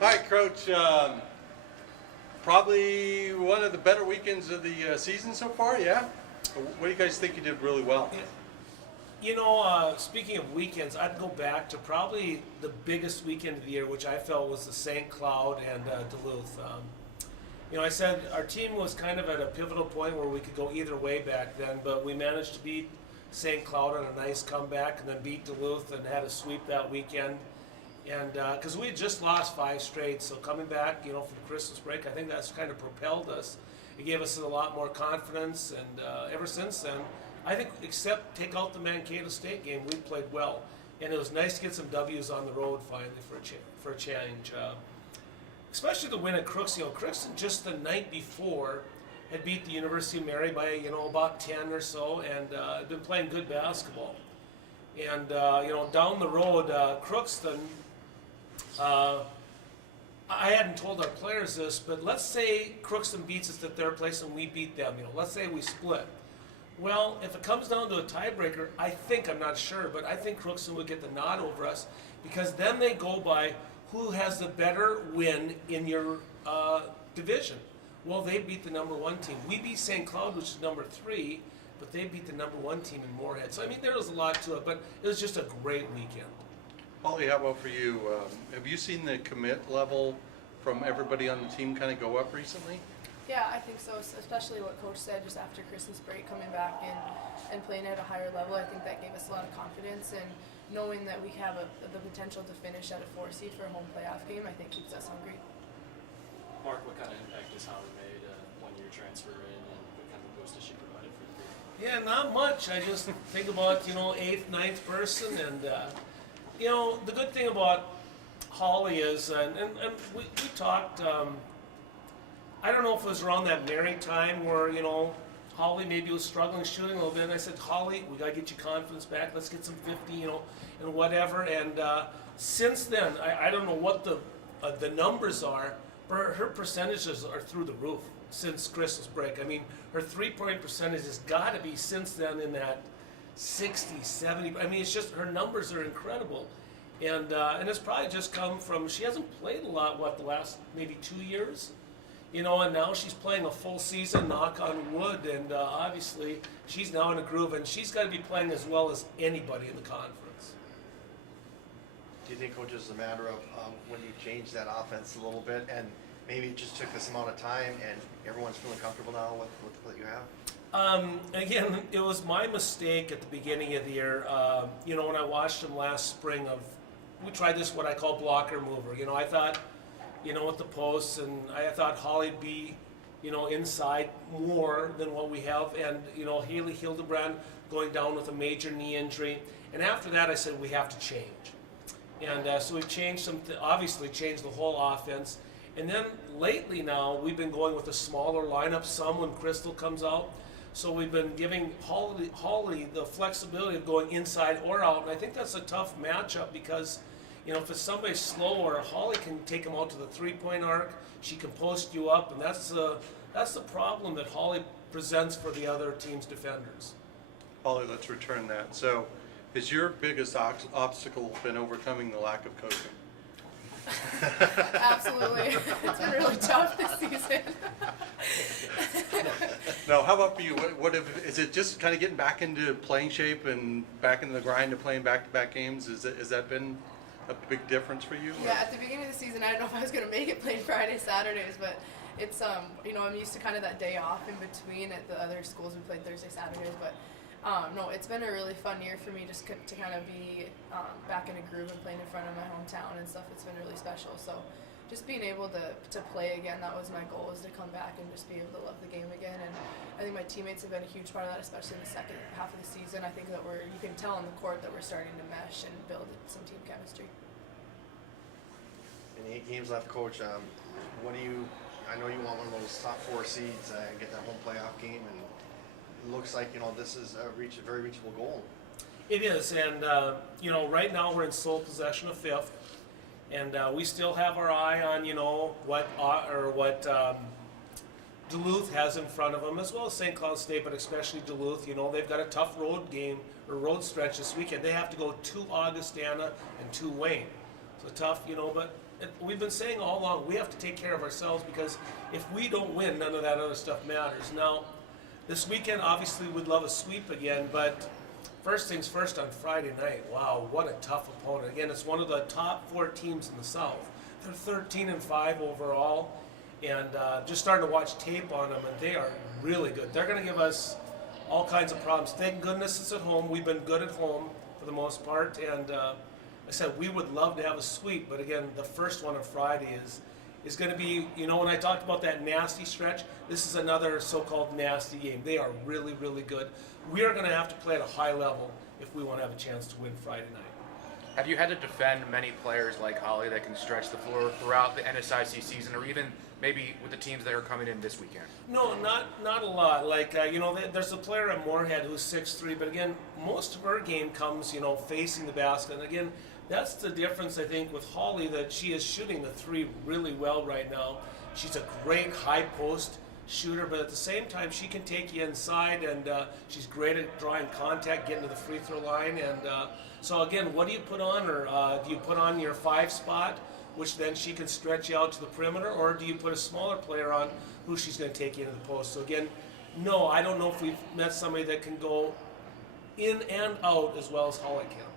Hi, Coach. Probably one of the better weekends of the season so far, yeah? What do you guys think you did really well? Speaking of weekends, I'd go back to probably the biggest weekend of the year, which I felt was the St. Cloud and Duluth. I said our team was kind of at a pivotal point where we could go either way back then, but we managed to beat St. Cloud on a nice comeback and then beat Duluth and had a sweep that weekend. And because we had just lost 5 straight, so coming back, from the Christmas break, I think that's kind of propelled us. It gave us a lot more confidence, and ever since then, I think, except take out the Mankato State game, we played well. And it was nice to get some W's on the road finally for a change. Especially the win at Crookston. Crookston just the night before had beat the University of Mary by about 10 or so, and had been playing good basketball. And down the road, Crookston. I hadn't told our players this, but let's say Crookston beats us at their place and we beat them. Let's say we split. Well, if it comes down to a tiebreaker, I'm not sure, but I think Crookston would get the nod over us because then they go by who has the better win in your division. Well, they beat the number 1 team. We beat St. Cloud, which is number 3, but they beat the number 1 team in Moorhead. So, there was a lot to it, but it was just a great weekend. Holly, how about for you? Have you seen the commit level from everybody on the team kind of go up recently? Yeah, I think so, especially what Coach said just after Christmas break, coming back and playing at a higher level. I think that gave us a lot of confidence, and knowing that we have the potential to finish at a 4 seed for a home playoff game, I think keeps us hungry. Mark, what kind of impact has Holly made when you transfer in, and what kind of boost has she provided for the group? Yeah, not much. I just think about, 8th, 9th person, and the good thing about Holly is, and we talked, I don't know if it was around that Mary time where, Holly maybe was struggling shooting a little bit, and I said, Holly, we got to get your confidence back, let's get some 50, and whatever, and since then, I don't know what the numbers are, but her percentages are through the roof since Christmas break. Her 3-point percentage has got to be since then in that 60, 70. It's just her numbers are incredible, and it's probably just come from she hasn't played a lot. The last maybe 2 years, and now she's playing a full season. Knock on wood, and obviously she's now in a groove, and she's got to be playing as well as anybody in the conference. Do you think, Coach, it's a matter of when you change that offense a little bit, and maybe it just took this amount of time, and everyone's feeling comfortable now with what you have? Again, it was my mistake at the beginning of the year. When I watched them last spring, we tried this what I call blocker mover. I thought, with the posts, and I thought Holly'd be, inside more than what we have, and Haley Hildebrand going down with a major knee injury, and after that I said we have to change, and so we've changed obviously changed the whole offense. And then lately now, we've been going with a smaller lineup, some when Crystal comes out. So we've been giving Holly the flexibility of going inside or out. And I think that's a tough matchup because, if it's somebody slower, Holly can take them out to the 3-point arc. She can post you up, and that's the problem that Holly presents for the other team's defenders. Holly, let's return that. So, has your biggest obstacle been overcoming the lack of coaching? Absolutely. It's been really tough this season. Now, how about for you? Is it just kind of getting back into playing shape and back into the grind of playing back-to-back games? Has that been a big difference for you? Yeah, at the beginning of the season, I didn't know if I was going to make it playing Fridays, Saturdays, but it's, I'm used to kind of that day off in between. At the other schools, we played Thursday, Saturdays, but no, it's been a really fun year for me just to kind of be back in a groove and playing in front of my hometown and stuff. It's been really special. So just being able to play again, that was my goal, was to come back and just be able to love the game again. And I think my teammates have been a huge part of that, especially in the second half of the season. I think that you can tell on the court that we're starting to mesh and build some team chemistry. In 8 games left, Coach, I know you want one of those top 4 seeds and get that home playoff game, and it looks like this is a very reachable goal. It is, and right now we're in sole possession of 5th, and we still have our eye on what Duluth has in front of them, as well as St. Cloud State, but especially Duluth. They've got a tough road stretch this weekend. They have to go to Augustana and to Wayne, so tough. But we've been saying all along, we have to take care of ourselves, because if we don't win, none of that other stuff matters. Now, this weekend, obviously, we'd love a sweep again, but first things first on Friday night. Wow, what a tough opponent. Again, it's one of the top 4 teams in the South. They're 13-5 overall, and just starting to watch tape on them, and they are really good. They're going to give us all kinds of problems. Thank goodness it's at home. We've been good at home for the most part, and I said we would love to have a sweep, but again, the first one on Friday is going to be, you know, when I talked about that nasty stretch, this is another so-called nasty game. They are really, really good. We are going to have to play at a high level if we want to have a chance to win Friday night. Have you had to defend many players like Holly that can stretch the floor throughout the NSIC season, or even maybe with the teams that are coming in this weekend? No, not a lot. Like, you know, there's a player at Moorhead who's 6'3", but again, most of her game comes, you know, facing the basket. And again, that's the difference, I think, with Holly, that she is shooting the 3 really well right now. She's a great high post shooter, but at the same time, she can take you inside, and she's great at drawing contact, getting to the free throw line. And so again, what do you put on her? Do you put on your 5 spot, which then she can stretch you out to the perimeter, or do you put a smaller player on who she's going to take you into the post? So again, no, I don't know if we've met somebody that can go in and out as well as Holly can.